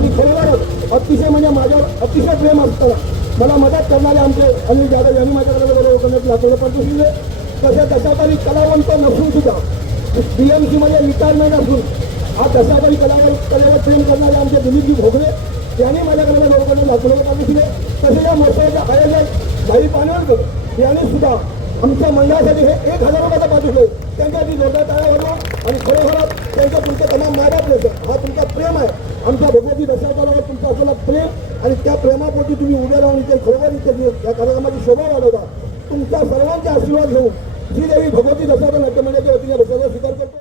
आणि खरोखरच अतिशय म्हणजे माझ्यावर अतिशय प्रेम असताना मला मदत करणारे आमचे अनिल जाधव यांनी माझ्याकडे लातूर पाठवले. तसे दशावतारी कलावंत नसून सुद्धा BMC मध्ये रिटायरमेंट असून हा दशावतारी कलेवर प्रेम करणारे आमचे दिलीपजी भोगरे यांनी माझ्याकडे लातूरला पाठवले. तसे या महोत्सवाचे आयोजक भाई पानवलकर यांनी सुद्धा आमच्या मंडळासाठी हे 1000 रुपयाचा पाठवले. त्यांच्यासाठी जोरदार टाळ्या वाजवा. आणि खरोखरच त्यांचं तुमचं तमाम मायबाप हा तुमचा प्रेम आहे. आमच्या भगवती दशावतारावर तुमचं असलेलं प्रेम आणि त्या प्रेमापोटी तुम्ही उभे राहून इथे खरोखर इथे या कार्यक्रमाची शोभा वाढवता. तुमच्या सर्वांचे आशीर्वाद घेऊन श्रीदेवी भगवती दशावतार नाट्य मंडळाच्या वतीने बसवण्याचा स्वीकार करतो.